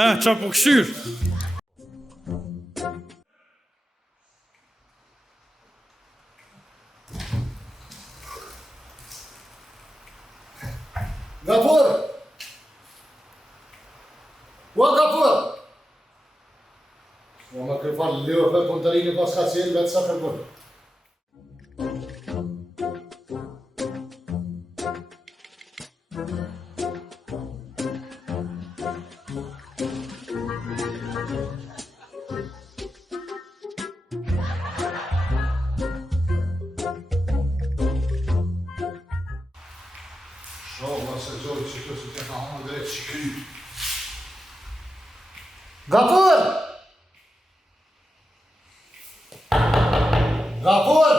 Qa po këshyr? Gafur! Ua Gafur! Ua më kërfan leo për kontërinë pas ka cilë vetë sa kërpër. Gafur! Gafur!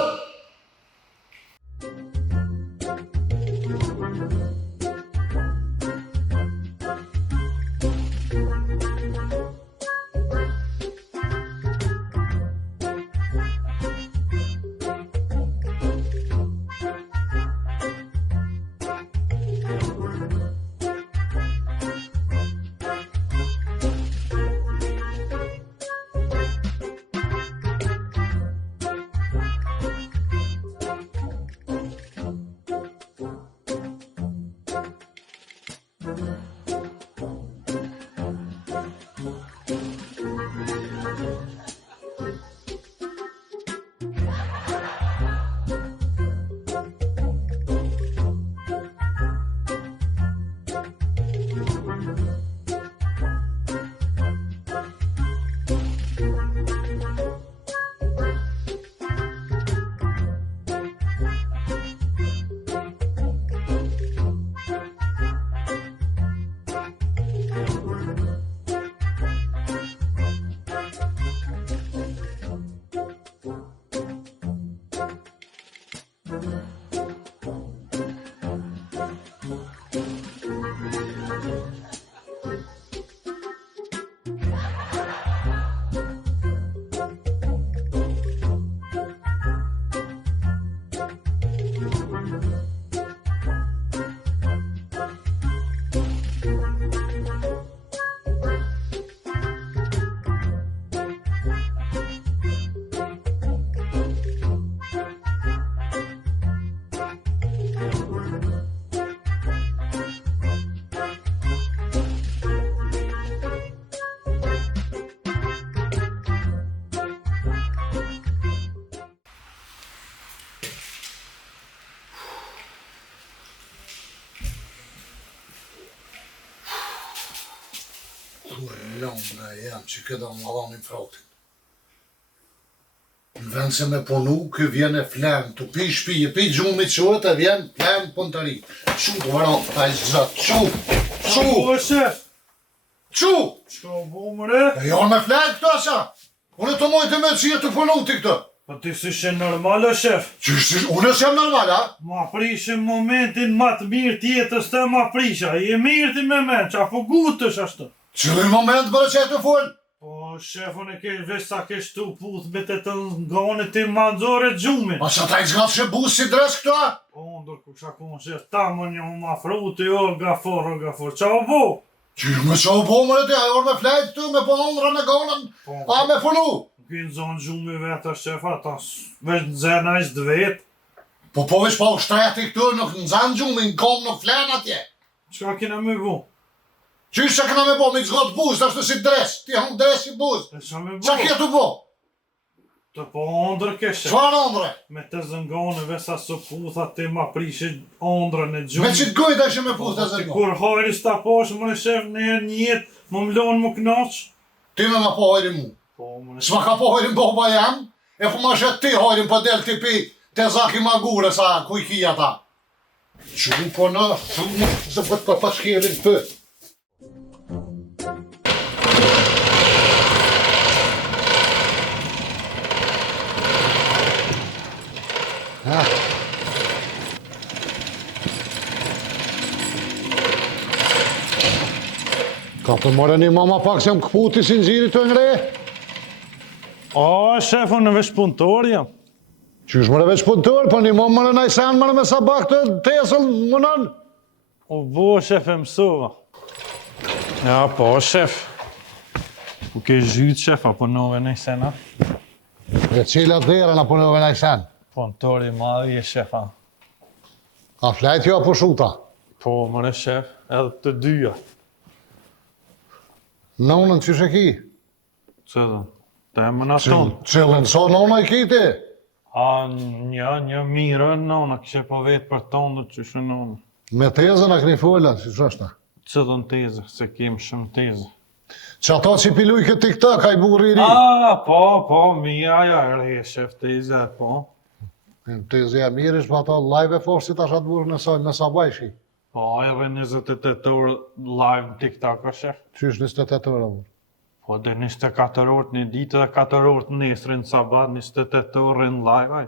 Lëndë jam që këtë më adhanin fratin. Në vend se me punu, kë vjen e flenë, të pi shpije, pi gjumit qëhet e vjen flenë pëntëri. Qu të varan, ta i zëtë, qu! O, shef! Qu! Qka bo mëre? E janë me flenë këto asa! Unë të mojtë me që jetë të punu të këtë. Po ti si shenë normal, o shef? Unë s'jam normal, a? Ma prishë momentin ma të mirë tjetës të ma prisha. Je mirë ti me men, qa po gutësh ashtë. Qëllin moment bërë që e të full? Po, shefën e ke vesh sa ke shtu puthbet e të ngone ti manzore gjumin. Ma që ta i zgatë që busë si dres këto? Po, ndër ku shakon shef, ta më një ma fruti, o gafor, qa o bo? Qysh me që o bo më rëti, a jorë me flejtë këtu, me po ondra në gonën, a me punu? Kënë zonë gjumi vetë shefa, ta vesh në zena ishtë dvet. Po vesh pa u shtreti këtu, nuk në zanë gjumi, në kom nuk flenë atje. Qka kina me bu? Qysh që këna me bo, mi të zgotë buzë, ashtë si dres, ti hëmë dres i buzë. Qa me bu? Qa kje të bo? Të po ondrë keshe. Qfar ondre? Me të zëngonëve sa së putha ti ma prishi ondrën e gjumë. Me qitë gojda ishe me puth të zëngonë? Kur hajri s'ta poshë më në shef në jetë, më mlonë më knaqë. Ti me ma po hajri mu. S'ma ka po hajri boba jam, e po ma shetë ti hajri për del ti pi të zaki magure sa kuj kia ta. Qumë po në, se për pashkirin për. Ka për mërë një mama pak se më këputi si nëziri të ngre? O, shefën në vesh punëtor jam. Qysh mërë veç punëtor, po një mama në najsen mërë me sabak të tesëll më nën? O, bo, shef e mësova. Ja, po, shef. Ku ke zhyt, shef, apo nove në sena? E cila dherën apo në venaj sen? Po, në tori madhi e shefa. A flajt jo apo shuta? Po, mëre shef, edhe të dyja. Nonën që shë ki? Që dhe? Të e më në tonë. Qëllën, so nona i ki ti? A, një mirë, nona, kështë po vetë për tonë dhe që shë nona. Me tezën a këni folla, si që është? Që dhe në tezë, se kemë shumë tezë. Që ata që piluj këtë TikTok, a i burri i ri? A, po, mija, ja, re, shef, tezë, po. Tezë e mirë ishë, pa ata live e forë si të shatë burë në sabajshi. Po, e re 28 orë live në TikTok, o shef. Qysh 28 orë, burë? Po, dhe 24 orë në ditë dhe 4 orë në nesër në sabat, 28 orë në live, aj.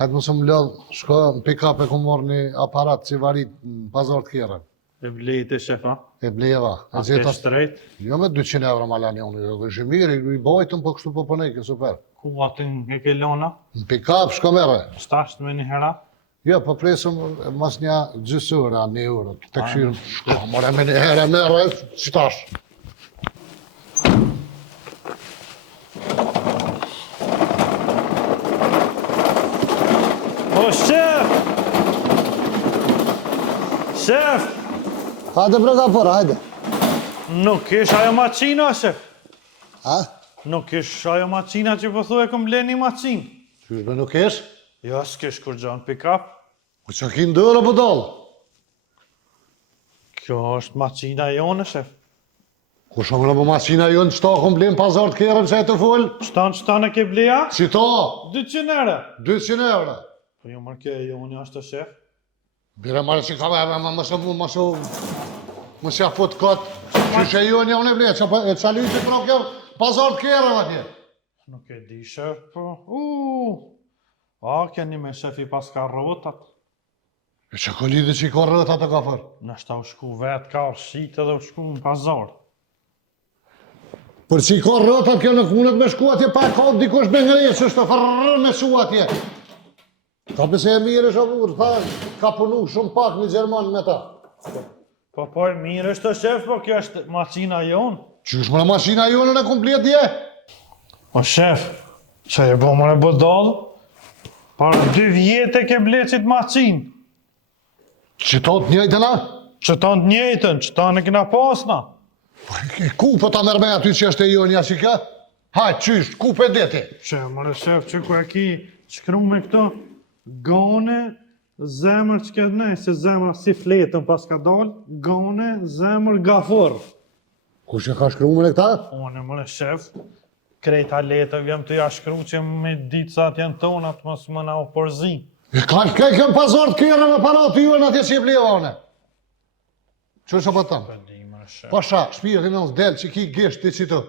Hajtë mësë më lëdhë, shko në pick-up e ku morë një aparat që varit në pazar të kjerën. E blejt e shef, a? E bleva. A ke shtrejt? Jo me 200 euro ma lanë jonë, dhe shimiri, i bojtëm, po kështu po pënejke, super. Ku atin e ke lona? Në pick-up, shko mere. Stasht me një hera? Jo, po presëm mas një gjysura, një euro, të këshirëm, shko, more me një herë, mere, qëtash. O, shef! Shef! Hajde brega për, hajde. Nuk ish ajo maqina, shef? Ha? Nuk ish ajo maqina që po thue këm bleni maqin? Qyshme nuk ish? Jo, s'kish kur gjon pick-up. Po që ki ndërë për dollë? Kjo është maqina jone, shef. Ku shumë në më maqina jonë qëta kom blenë pazar të kjerën që e të full? Qëtan e ke bleja? Si ta? 200 euro. 200 euro. Po jo mërë kjo e jone është, shef. Bire marë që ka mësë ja fut këtë. Qyshe jonë janë e blenë, që e qalu që pra kjo pazar të kjerën atje. Nuk e di, shef, po. A, keni me shefi pas ka rotat. E që ko lidhë që i ka rëta të ka fërë? Nështë u shku vetë ka rëshit edhe u shku në pazar. Për që i ka rëta kjo në kunët me shku atje pa e ka dikush bëngëre që është të fërrë me su atje. Ka pëse e mirë është avurë, tha, ka punu shumë pak një Gjerman me ta. Po, e mirë është të shef, po kjo është maqina jonë. Qysh më në mashina jonë në komplet dje? O shef, që e bo më në bëdallë, para 2 vjetë e ke bleqit maqin. Që ta të njëjtë na? Që ta në njëjtën, që ta në kina pasna. Ku po ta mërë me aty që është e jonë ja si ka? Hajtë, qysh, ku për deti? Që, mërë shef, që ku e ki shkru me këto gone, zemër që këtë nej, se zemër si fletën pas ka dalë, gone, zemër gafor. Ku që ka shkru me në këta? One, mërë shef, krejta letëv jam të ja shkru që me ditë sa t'janë tonat, mos më na u përzi. E ka këm pazar të kjerë me paratë juën atje që i bleva one. Që është për tëmë? Për di, mërë shef. Pasha, shpirë të nësë delë që ki gisht të që të.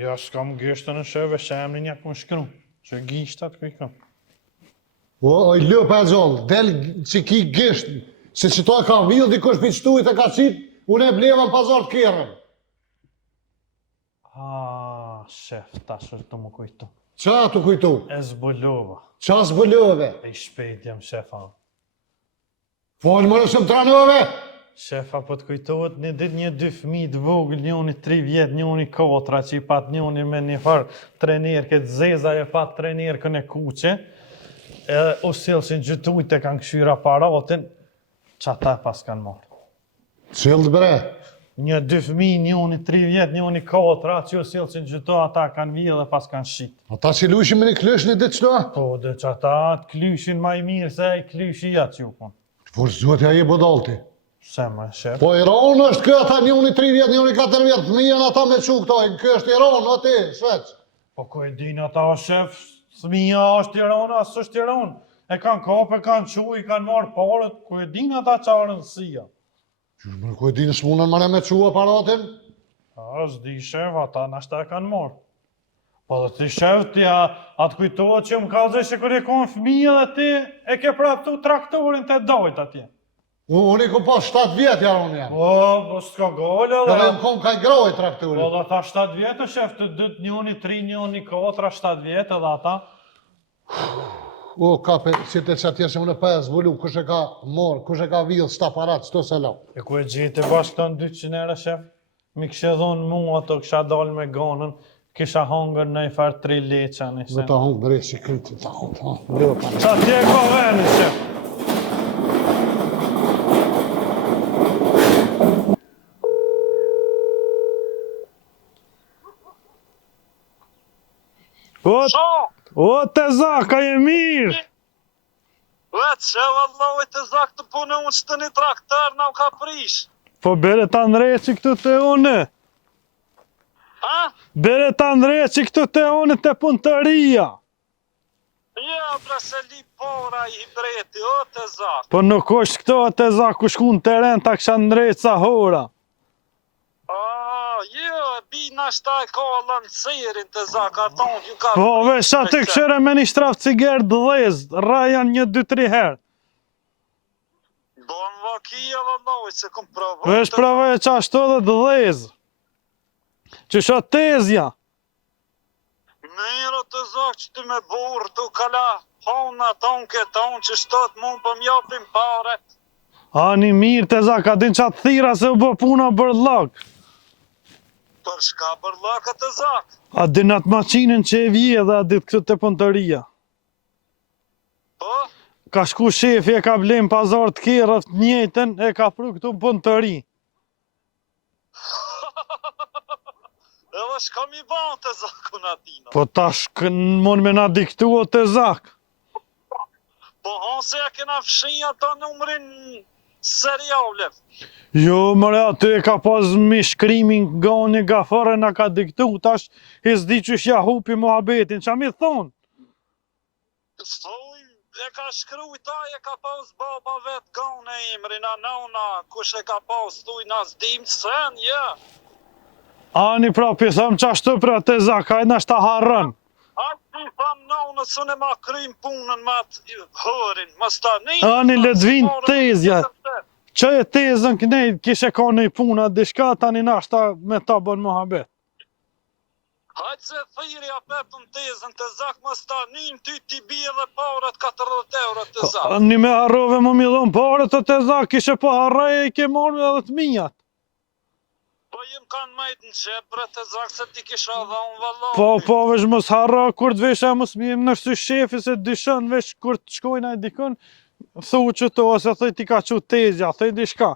Ja, s'kam gështën në shëve, që emri një ku shkru, që gishtat ku i kam. O, i lëpë e gjallë, delë që ki gisht, se që to e ka villë dikush për qëtujt e ka qitë, unë e bleva në pazar të kjerën. Shef, ta shërë të më kujtu. Qa të kujtu? E zbulova. Qa zbulove? E i shpejt jam, shefa. Folë më në shumë tranove? Shefa, po të kujtohet një dit një 2 fëmi të vogël, njoni 3 vjet, njoni 4, që i pat njoni me një farë trener, këtë zeza e pat trener kën e kuqe, edhe u silësin gjëtujt e kanë këshyra aparatin, që ata pas kanë marrë. Qëllë të bre? Një 2 fëmi, njoni 3 vjet, njoni 4, që u silësin gjëto, ata kanë vijë dhe pas kanë shqit. Ata që luishin me një klysh një ditë qëta? Po, dhe që ata të klyshin ma i mirë se e klyshi jatë që kon. Por zhuat ja je bodalti. Se më shef. Po Iran është kë ata njoni 3 vjet, njoni 4 vjet, të mijen ata me qu këta, kë është Iran, ati, sveq. Po ku e din ata shef, thmija është Tirana, s'është Tiranë. E kanë kape, kanë qu, i kanë marrë parët, ku e din ata qa rëndësia. Qysh më ku e din s'munën më me qu aparatin? S'di shef, ata nashta e kanë marrë. Po dhe ti shef, ti atë kujtohet që më kalëzë që kër e konë fëmija dhe ti e ke praptu traktorin të dojt atje. Unë i ku pas 7 vjet ja unë jam. Po s'ka gole Dhe dhe... më kom ka groj traktorin. Po dhe ta 7 vjetë shef, të dytë njoni 3, njoni 4, 7 vjetë edhe ata. O, kape, që të që atje që më në 5 vëllu, kush e ka morë, kush e ka villë s'ta parat, s'to se lau. E ku e gjithë e bashkë të në 200 euro shef? Mi kështë dhonë mua ato kësha dalë me ganën, kisha hangër në i farë 3 leqa në Dhe ta hongë dresi këtë, ta hongë. Qa tje ka veni që? O, të zaka e mirë! Vetë që vëllohi të zak të punë unë që të një traktar në ka prish. Po bere të ndreqi këtu të une. Ha? Bere të ndreqi këtu të une të punëtëria. Ja, bre se li pora i breti, o të zak. Po nuk është këto të zak ku shku në teren ta kësha ndreqi sa hora. Jo, bina shta e ka lancirin të zak, aton ju ka... Po vesh atë këshire me një shtraf cigerë dëdhez, rajan 1-2-3 herë. Bon vakia vëllohi që këm provu. Vesh pravoj që ashtu dhe dëdhez. Që shë tezja. Miro të zak që ty me burë të kala hona ton keton që shtot mund për mjopim pare. Ani mirë të zak, a din qatë thira se u bë puna bërlak. Për shka bërlaka të zak? A din atë maqinin që e vje dhe a dit këtë të punëtëria. Po? Ka shku shefi e ka blem pazar të kerët njëtën e ka pru këtu punëtëri. Edhe shka mi ban të zakun atina. Po tash mund me na diktu o të zak. Po hanse ja kena fshin ato numrin seriale. Jo, mëre aty e ka pas mi shkrimin nga një gafare na ka diktu, tash e s'di që shja hupi muhabetin, qa mi thonë? Thuj, e ka shkrujta, e ka pas baba vet gane emrin, a nona, kush e ka pas, thuj, na s'dim sen, ja. Ani pra pisam qashtu pra të zak, hajna shta harën. A ti tham nona, së ne ma krym punën ma të hërin, ma sta një... Ani ledvin tezja. Që e tezën kënej kishe ka një puna, dishka tani nashta me ta bon muhabet. Hajtë se thiri apetën tezën të zak, ma sta një ty t'i bie dhe paret 40 euro të zak. Një me harrove më mi dhon pare të zak, kishe po harrej e i ke morë edhe të mijat. Po jem kanë majtë në gjep, bre të zak, se ti kisha dhonë vëllohi. Po, vesh mos harra, kur të vesh e mos mi në shtu shefi se dyshën, vesh kur të shkojnë e dikën, thu që to, ose thëj ti ka që tezja, thëj dishka.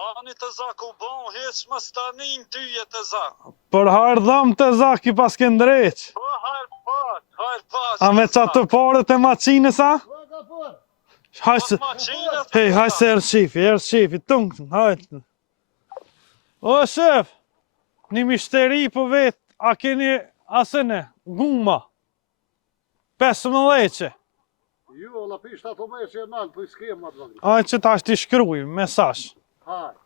Ani të zak u bon, heq më stanin tyje të zak. Për hajrë dham të zak i pas ke ndreq. Po, hajrë pas. A me qa të pare të maqinës, a? Haj se, hej, haj se erë shefi, tungë, hajtë. O, shef, një mishteri për vetë, a keni asene, guma, 15 leqe. Jo, la pisht ato me që e nalë, për i s'kem atë vëngë. Ajë që ta është i shkruj, mesash. Haj.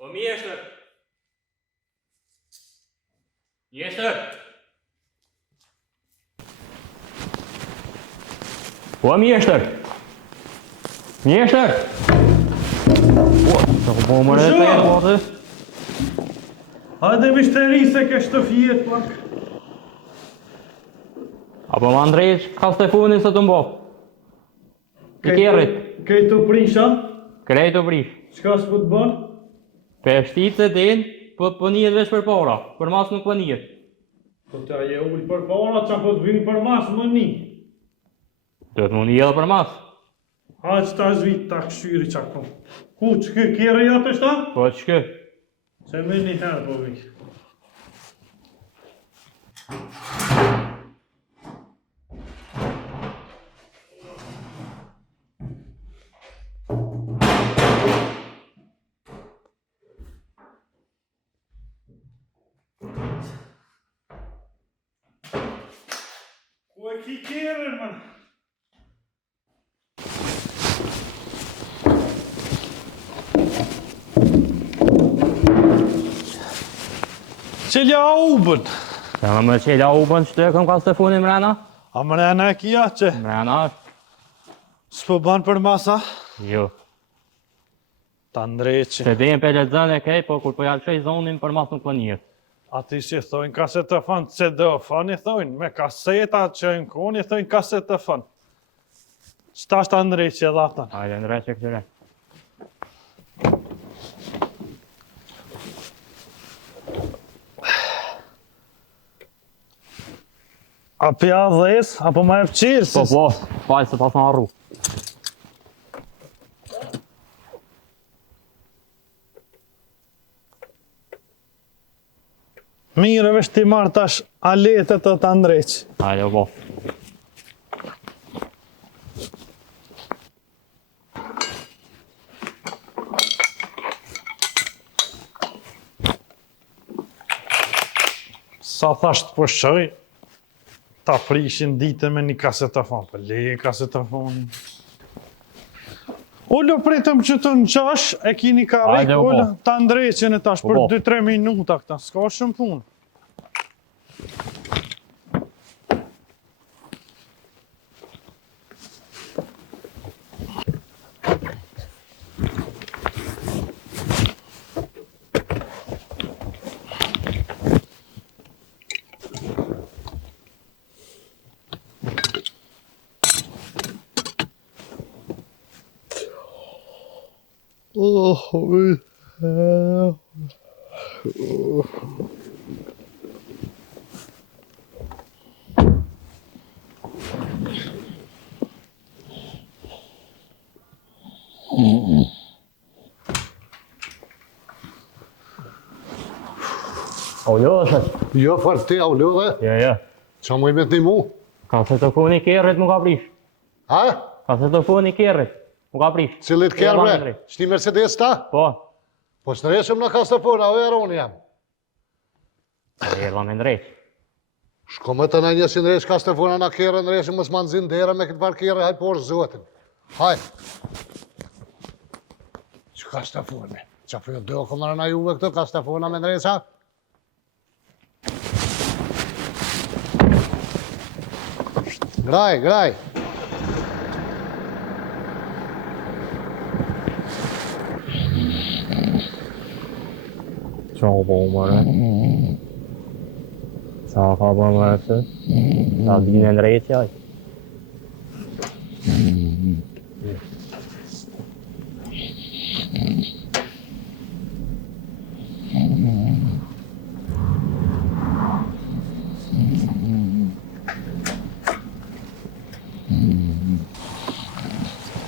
O mjeshtër! Mjeshtër! O mjeshtër! Mjeshtër! O, të po më rrët e po të? Hajde mishteri se ke shtë fjetë pak. Apo më ndrejsh ka Stefuni së të mbo? Të kjerit? Kej të prisha, Krejt të prish. qka s'pu të bënë? Për shtit se din, po të pënijet vesh për para, për mas nuk pënijet. Po të aje ullë për para, qa po të vini për mas më një. Do të mundi edhe për mas. Hajde që ta zvit ta këshyri qa kom. Ku, që kjere jatë është ta? Po që kë? Se me një herë po vi. Ku e ki kjerën, man? Qelja ubën. Se më qelja u bën që të e këm ka Stefuni mrena? A mrena e kia që? Mrena është. S'po ban për masa? Jo. Ta ndreqi. Se dhe për lexën e kej, po kur po jalëshoj zonin për mas nuk po njërë. Ati si thojnë kasetofon, CD-fon i thojnë, me kaseta që në koni thojnë kasetofon. Qëta është ta ndreqi edhe ata? Hajde, ndreqe këtyre. A pja dhes, apo ma e pëqirë? Po, falë se pasan arru. Mire vesh ti marrë tash aletet të ta ndreqi. Hajde, po. Sa thash të pushoj, ta prishin ditën me një kasetofon, për leje kasetofonin. Ullu pritëm që të në qash, e kini karrik, Hajde, po. ullu ta ndreqin e tash për Po. 2-3 minuta këta, s'ka shumë punë. O lësë. Jo, farë ti, au lëdhe, Jo. qa mu i me ti mu? Kasetofoni kerrit mu ka prish. Ha? Kasetofoni kerrit mu ka prish. Cilit Ja, kërë bre? Andrej. Shti Mercedes ta? Po. Po së nëreshëm në kastofona, o eroni jam. Erdha me ndreq. Shko më të në një si nëreshë kastofona në kërë, nëreshëm mësë manë zinë dhere me këtë parë kërë, hajë porë zotin. Hajë. Që kastofone? Qa për jo do këmërë në juve këtë kastofona me nëreshë? Graj. Qa po mëre? Sa ka po mëre të? Sa dine ndreqe aj?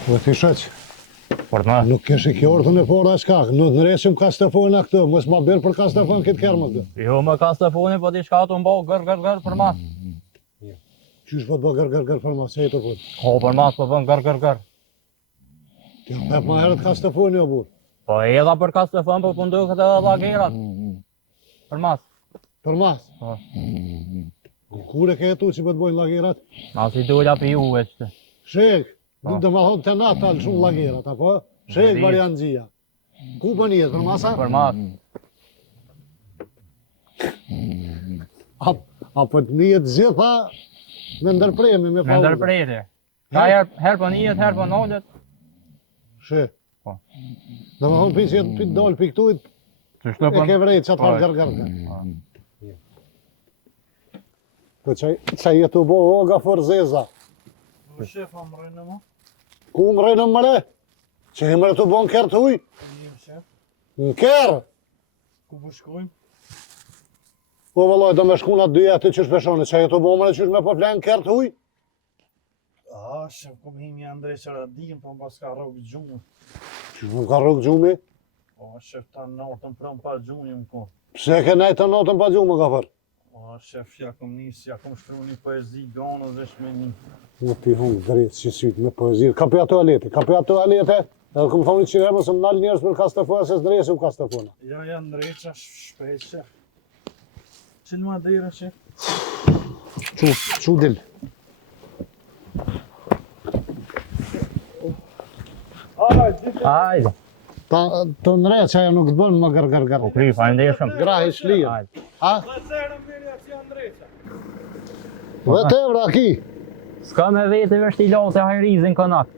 Po ti shëq, Por në? nuk kështë kjo orëtën e pora shkak, nuk nëreshëm kastofona këtë, mësë ma bërë për kastofon këtë kërë më këtë. Jo me kastofoni, po ti shka të mbo gër për mas. Qysh po të bë gër për ma, se e të këtë. Po për mas po bën gër. Ti pep ma herët kastofoni o burë. Po edha për kastofon, po pundu këtë edhe lagerat. Për mas. Për mas. Po. Kure ke tu që po të bojnë lagerat? Na si dulja për juve qëtë. Shek, Po. dhe ma thonë të na talë shumë lagerat, apo? Shek, Di. Marian Gjia. Ku për njët, për masa? Për mas. Apo të njët gjitha me ndërpremi, me Me pa ullë. ndërprejti. Ka her për njët, her për nollet. Shek. Po. Dhe ma thonë pisë jetë pitë dollë piktujt, Që shtë e ke vrejtë që të Po. farë gërgërgër. Po që jetë u bo oga forzeza. Po shef, a më rejnë më? Ku më rejnë më mëre? Që i mërë të bo në kërë të huj? Një shef, Në kërë? ku po shkojmë? Po vëlloj, do me shku në dyja aty që shpeshoni, që jetë u bo mëre që me po flenë kërë të huj? A, shef, ku më himi Andrej që radijin, po më pas ka rogë gjumë. Që më ka rëgë gjumi? O, shef, ta natën prëm pa gjumë më ko. Pse ke nejtë të notën pa gjumë, ka fërë? O, shef, ja kom nisë, ja kom shkru një poezi gano dhe shme një. Në ti hongë drejtë që sytë me poezirë. Ka për toalete, edhe këmë thonë që herë mësë më nalë njerës për kastafona, se s'dresëm kastafona. Ja, ndreqa shpejt, shef. Qëllë ma dhejre, shef? Qu dil? Hajde. Të ndreja që ajo nuk të bënë më gërgërgër. Po kri, fajnë deshëm. Grahi shlirë. Hajde. Ha? Dhe cerën mirja që Andreqa. Dhe te vra ki. S'ka me vete vështë i lote hajrizin konak.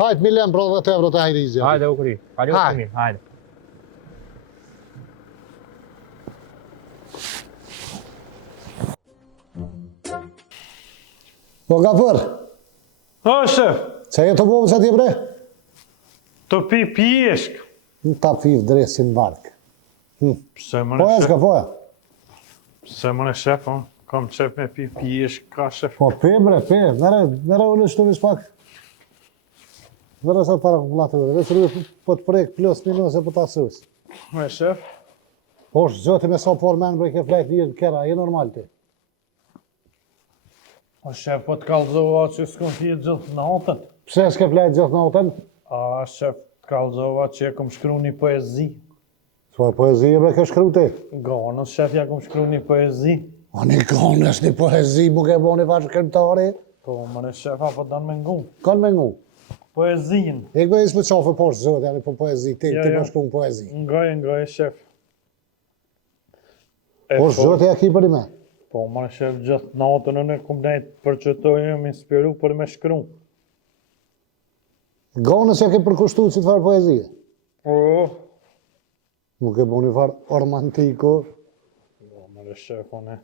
Hajt, mi lem për 10 euro të hajrizja. Hajde u kri. Hajde u Hajde. kri. Hajde. Po gafër, O, shef, që e të bovë që ti bre? të pi pjeshk. Në ta fiv dresin bark. Pse më Po në e shef, shka, po e. pse më në shef, o? Kam qef me pi pjeshk, ka shef. Po pe bre, pe, mere u në shtu pak. Mere sa para kumulatorë, veç rrë po të prek plus minus e po të asus. Me shef, Po është zëti me sa por men bre ke flajt një kera, e normal ti. o shef, po të kalzova që s'kom fjetë gjithë natën. Pse s'ke flajt gjithë natën? A, shef, të kalzova që e kom shkru një poezi. Çfarë poezi bre ke shkru ti? Ganës, shef, ja kom shkru një poezi. O një ganës një poezi mu ke bo një vashë këmëtari. Po, më në shef, apo danë me ngu. Kanë me ngu. Poezin. E këve isë për qafë poshtë zotë, janë për poezi, ti Ja, ti ja. për shkru në poezi. Ngaj, shef. E Poshtë fort. zotë ja ki për i me. Po, më në shef, gjithë natën unë e kom nejtë për që to jam inspiru për me shkru. Ganës ja ke përkushtu që të farë poezije. O, Mu ke bo një farë romantiko. po, më në shef, unë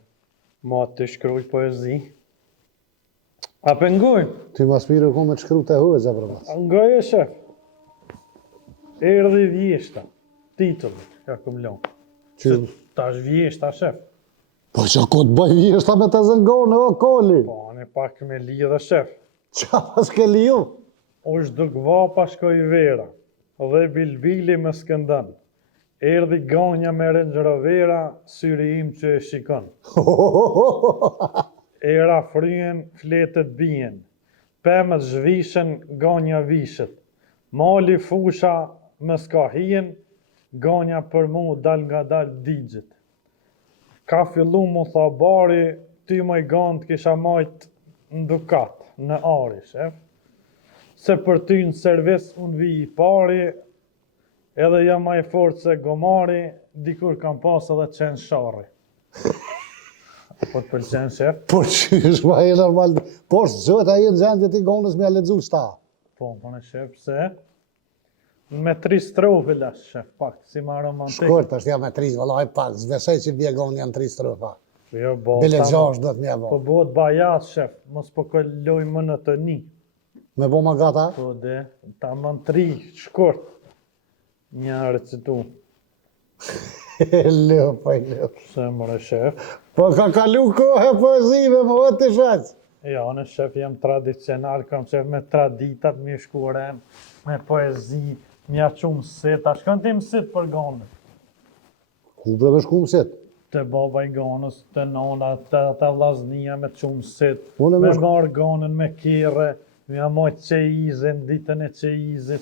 ma të shkruj poezi. A për ngoj? Ty ma spiru ku me të shkru të huë, për mas. Ngoj e shef. Erdhi vjeshta. Titullit, ja kom lonë. Që, Ta është vjeshta, shef. po që ku të bëj vjeshta me të zëngonë, o koli. Po, anë pak me lidhe, shef. Qa s'ke liu? Është duk vapa shkoj vera, dhe bilbili më skëndan. Erdhi ganja me rëngjëravera, syri im që e shikon. Era fryen, fletet bien. Pemët zhvishen, ganja vishet. Mali fusha, më s'ka hien, ganja për mu dal nga dal digjet. Ka fillu mu tha bari, ty më i ganë të kisha majt në dukat, në ari, shef. Se për ty në servis unë vi i pari, edhe jam ma i fort se gomari, dikur kam pas edhe qenë shari. Po të pëlqen, shef? Po qysh ma e normal. Po është zëtë a i në gjendje ti gonës me a ledzu sta. Po, në shef, se? Me 3 strofe lash, shef, pak, si ma romantik. Shkurt është ja me 3, vëllaj pak, zvesej që bje gonë janë 3 strofa. Jo, bo, Bile ta- 6 do të mja Po bo. bëhet bajat, shef, mos po këlloj më në të një. Me bo ma gata? Po de, ta më 3, shkurt. Një recitu. Lëp, po i lëp. Se mëre, shef. Po ka kalu kohë poezive, më vëtë të shaq. Ja, në shef jam tradicional, kam qef me traditat, mi shkuren, me poezi, mi a qumë sit, a shkën ti mësit për gonët. Ku bre me shku mësit? Të baba i gonës, të nona, të vllaznia me qumë sit, Unë me me shku- marë gonën me kire, mi a mojt qejizin, ditën e qejizit.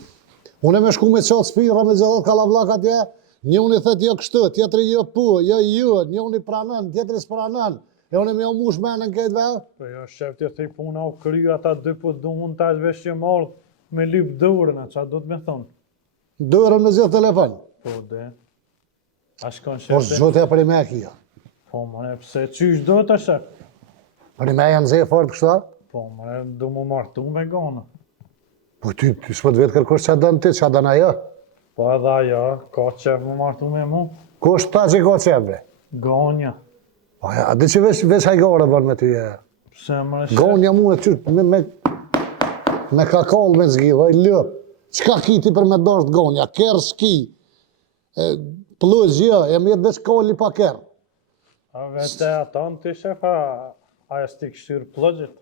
Unë me shku me qatë spira me gjithat kalavlak atje, një unë i thët jo kështu, tjetëri jo pu, jo ju, një unë i pranën, tjetëri s'pranën. E unë me o mush menën këtë veo. Po jo, shef, të thej puna u kry, ata dy po duhun ta vesh që marrë me lyp durën, a qa do të me thonë? Dërën me gjithë telefon. Po de, a shkon Po shef, zhjote e për i me kia. po mëre, pse qysh do të shef? Për i me janë zhe fort kështu? Po mëre, du mu martu me gonë. Po ty s'po të vetë kërkosh që dënë ti, që dënë ajo? Po edhe ajo, ka qef mu martu me mu? Ko është ta që ka qebre? Gonja. Po ja, di që veç hajgore bërë me ty e. Pse mëre shef? Gonja mu e qytë me kakall me zgjidh, oj lëp. Qka kiti për me dorët gonja? Kerë s'ki. Plus gjë, e mjetë veç kolli pa kerë. A vete aton të shef, a e sti këshyr plëgjit?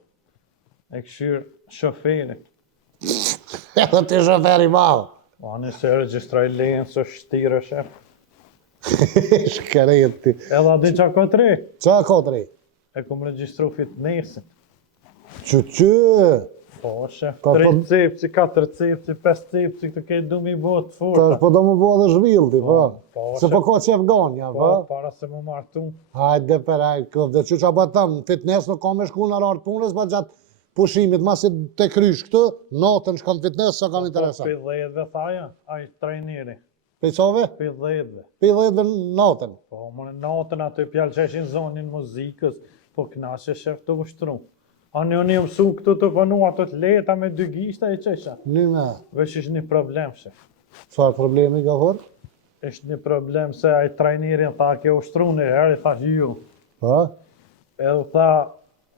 E këshyr shoferit. Edhe ti shoferi madhë. Po anë se registroj lejen së shtire shef. Shkeret ti. Edhe a di qa këtë re? Qa ka të rej? E kom registru fitnessin. Që. Po, shef, Ka 3 po- cepci, 4 cepci, 5 cepci, këtë ke du mi bot Ta forta. është po do më bua dhe zhvill ti, po. Po, Se po shef. ka qef gonja, Po, po. para se mu martu. Hajde për hajde, këv, dhe që qa tëm, fitness nuk ka me shku në rartë punës, pa gjatë pushimit, masi të krysh këtu, natën shkam fitness, sa kam interesat. Për 10 thaja, a i trajneri. Pe qove? Për 10. Pe 10 natën. Po, më në natën aty pjallë që eshin zonin muzikës, po knashe shef të ushtru. Unë jam mësu këtu të punu ato të leta me 2 gishta e qesha. Nime, Vesh ishtë një problem, shef. çfarë problemi ka thon? Ishtë një problem se ai trajnerin tha ke ushtru një herë, i thash ju. Ha? Edhe tha,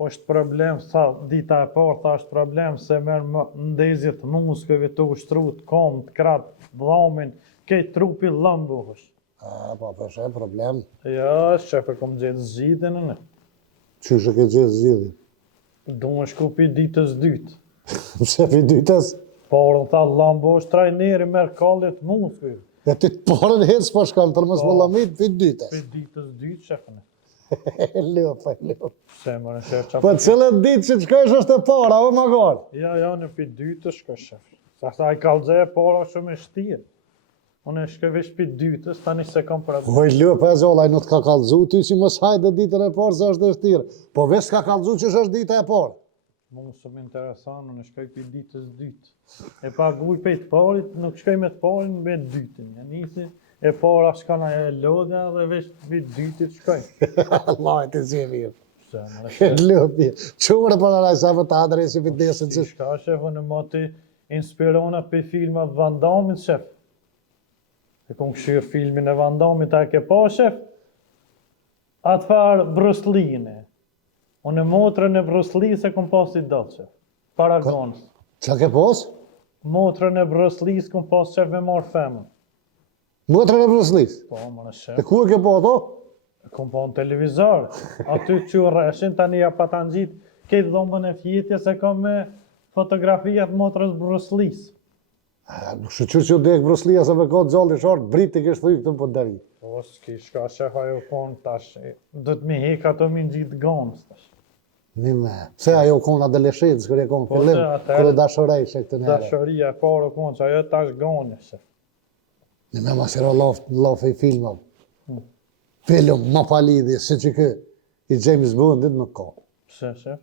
është problem, tha, dita e parë, tha, është problem se merë ndezit muskëve të ushtru të kom, të kratë, dhamin, kej trupi lëmbu është. Po, përshë problem. Ja, shef e kom gjetë zgjidhjen e në. Qysh e ke gjetë zgjidhjen? Du më shku pi ditës dytë. Pse pi dytës? Por në tha, lëmbu është trajneri merë kallit muskëve. E ti të parën hecë po shkallë, tërë mos më lamit, pi dytës. Pi ditës dytë, shefën. Lëp. Se më në shef qa. Po cilët ditë që të shkojsh është e para, o më gërë. Ja, në pi dytës shko shef. Sa i kalëzhe e para shumë e shtirë. Unë e shkoj vesh pi dytës, tani se kam problem. Oj, lëp e zollaj, nuk ka kallëzu ty që mos hajde ditën e parë se është e shtirë. Po vesh ka kallëzu që është dita e parë. Mu së më interesan, unë shkoj pi ditës dytë. E paguj pe të parit, nuk shkoj me të parin, me dytën. Ja nisi, e para shkana e lodja dhe vesh pi dytit shkoj. Allah e të zi mirë. Se më në shef. Lëp, qumërë për nëraj sa për të adresi për desin që... Shka shef, unë moti inspirona pe filma Van Damme, shef. E kom këshirë filmin e Van Damme, ta e ke pa, shef? Atë farë Bruce Lee-ne. Unë e motrën e Bruce Lee se kom pas i dalë, shef. Paragonës. Qa ke pos? Motrën e Bruce Lee s'kom pas, shef, me marë femën. Motrën e bruslis. Po, më në E shef. ku e ke po ato? Kom pa në televizor. Aty që rreshin, tani ja pa të ngjit, kejtë dhombën e fjetje se kom me fotografijat motrës Bruce Lee-s. Nuk shëqyr që dek bruslia se me kodë gjallë i shartë, britë i kishtë thuj këtë për deri. Po, s'ki shka shef ajo konë tash, do të mi heka të mi gjitë gonës tash. Nime, pse ajo konë adoleshencë, kërë e konë Po, fillim, se atëherë- kërë dashurej që këtë nere. Dashoria e parë konë që ajo tash gonë, shef. Nime, ma siro laf i filmov. Film, ma palidhi, si që kë, i James Bondit nuk ka. Pse, shef?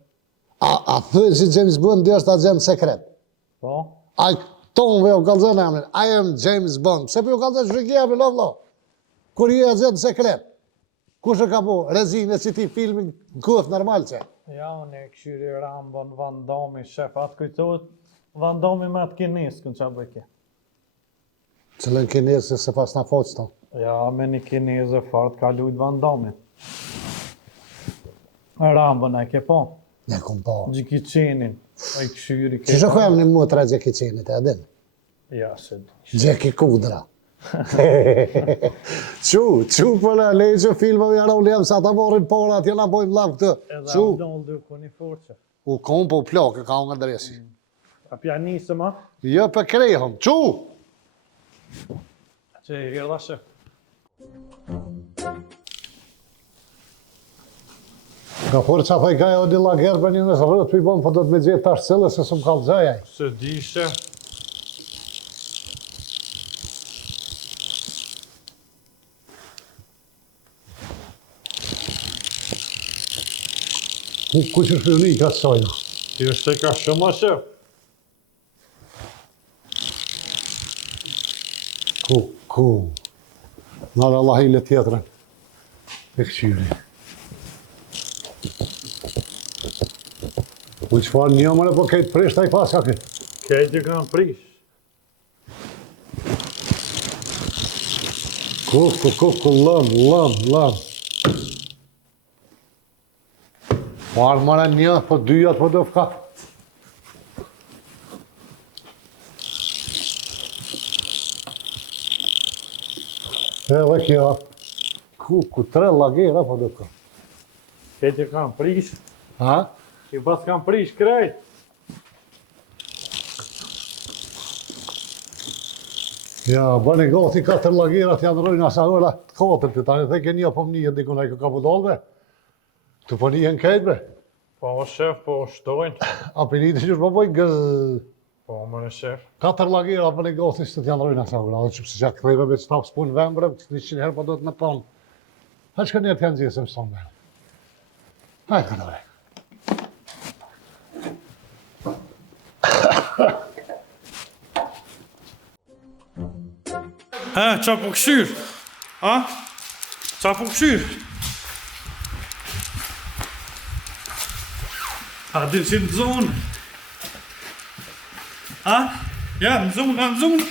A thëj si James Bond dhe është agent sekret. Po? A tonë jo kalëzën e amrin, I am James Bond. Pse për jo kalëzën shrikia për lo. Kur ju e agent sekret. Kush e ka po? Rezine që ti filmin në kuth normal që. Ja, unë e këshyri Rambon, Van Damme, shef, atë kujtohet Van Damme me atë kinesë, kënë qa bëjke. Cëllën kinesë se pas na foqë ta. Ja, me një kinezë fart ka lujt Van Damme. Rambon e ke po, Ne kom pa. Gjiki Qenin, e këshyri ke... Që shë kojmë një mutra Gjeki Qenit e adin? Ja, se di. Gjeki Kudra. Qu për në lejë që filmëve janë u lemë sa ta morin para atje na bojmë lavë këtë. Edhe Qu, Arnoldu ku një forqe. u kom po plakë ka unë adresi. A pja nisë ma? Jo për krejhëm, qu! Që i rrda shef. Ka forë që thaj gaja o dilla gerë për një nësë rrët për i bon, po do të me gjithë tash cëllë se së më kalë gjajaj. Se di shef. Ku që shpërni i ka të sajnë? Ti është e ka shumë a shef. Ku? Nalë Allah i le tjetërën. E këqyri. U qëfar një mëre po kejtë prisht a i pas ka këtë. Kejtë i kanë prish. Ku, lëm. Marë mëre një, po dyjat, po do fka. Edhe kjo. Ku 3 lagera, po do fka. Kejtë i kanë prish. Ha? I pas kanë prish krejt. Ja, bëni gati 4 lagerat janë rojnë asa ora 4 të tani dhe ke një po më një dikun e ka budolve. Të po një në kejtë bre. Po, shef, po, shtojnë. Apeliti që është po bojnë gëzë. Po, më në shef. 4 lagera bëni gati që të janë rojnë asa ora. Dhe që pëse që këthejve me qëtap s'pun vembre, 100 herë po do të në tonë. Ha që ka njerë të janë gjithë se më stonë vembre. Hajë ka dore. Qa po këshyr? A? Qa po këshyr? A din që në zonë? A? Ja, në zonë, në zonë.